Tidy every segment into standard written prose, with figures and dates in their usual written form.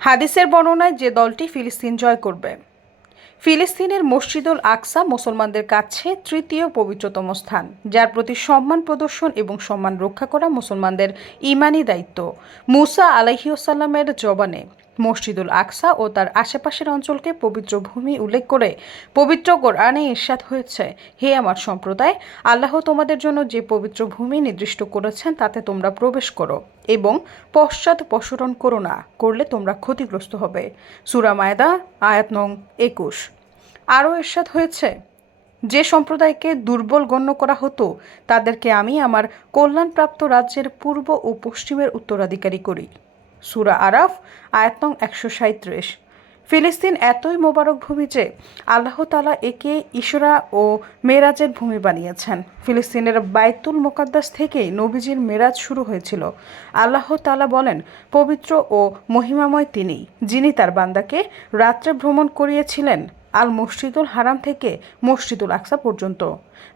হাদিসের বর্ণনায় যে দলটি ফিলিস্তিন জয় করবে। ফিলিস্তিনের মসজিদুল আকসা মুসলমানদের কাছে তৃতীয় পবিত্রতম স্থান, যার প্রতি সম্মান প্রদর্শন এবং সম্মান রক্ষা করা মুসলমানদের ঈমানি দায়িত্ব। মুসা আলাইহিসসালামের জবানে মসজিদুল আকসা ও তার আশেপাশের অঞ্চলকে পবিত্র ভূমি উল্লেখ করে পবিত্র কোরআনে ইরশাদ হয়েছে, হে আমার সম্প্রদায়, আল্লাহ তোমাদের জন্য যে পবিত্র ভূমি নির্দিষ্ট করেছেন তাতে তোমরা প্রবেশ করো এবং পশ্চাৎপসরণ করো না, করলে তোমরা ক্ষতিগ্রস্ত হবে। সূরা মায়দা আয়াত নং 21। আরও ইরশাদ হয়েছে, যে সম্প্রদায়কে দুর্বল গণ্য করা হতো তাদেরকে আমি আমার কল্যাণপ্রাপ্ত রাজ্যের পূর্ব ও পশ্চিমের উত্তরাধিকারী করি। সূরা আরাফ আয়াত নং 137। ফিলিস্তিন এতই মোবারক ভূমি যে আল্লাহ তাআলা একে ইসরা ও মেরাজের ভূমি বানিয়েছেন। ফিলিস্তিনের বাইতুল মুকাদ্দাস থেকেই নবীজির মেরাজ শুরু হয়েছিল। আল্লাহ তাআলা বলেন, পবিত্র ও মহিমাময় তিনিই, যিনি তার বান্দাকে রাত্রে ভ্রমণ করিয়েছিলেন আল মসজিদুল হারাম থেকে মসজিদুল আকসা পর্যন্ত,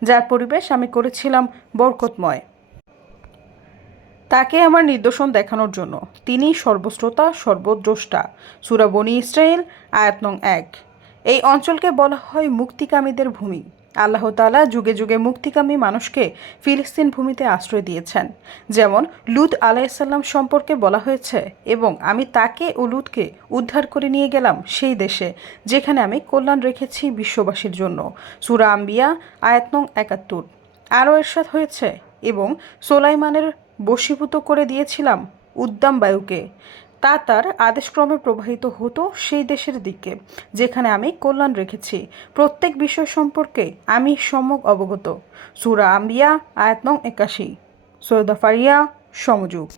যার পরিবেশ আমি করেছিলাম বরকতময়। তাকে আমার নিদর্শন দেখানোর জন্য তিনি সর্বশ্রোতা সর্বদ্রষ্টা। সূরা বনী ইসরাইল আয়াত নং 1। এই অঞ্চলকে বলা হয় মুক্তিকামীদের ভূমি। আল্লাহ তাআলা যুগে যুগে মুক্তিকামী মানুষকে ফিলিস্তিন ভূমিতে আশ্রয় দিয়েছেন। যেমন লূত আলাইহিসসালাম সম্পর্কে বলা হয়েছে, এবং আমি তাকে ও লূতকে উদ্ধার করে নিয়ে গেলাম সেই দেশে যেখানে আমি কল্যাণ রেখেছি বিশ্ববাসীর জন্য। সূরা আম্বিয়া আয়াত নং 71। আরও ইরশাদ হয়েছে, এবং সোলাইমানের বশীভূত করে দিয়েছিলাম উদ্দাম বায়ুকে, তা তার আদেশক্রমে প্রবাহিত হতো সেই দেশের দিকে যেখানে আমি কল্যাণ রেখেছি। প্রত্যেক বিষয় সম্পর্কে আমি সম্যক অবগত। সূরা আম্বিয়া আয়াত নং 81। সৈয়দা ফারিয়া সমযোগ।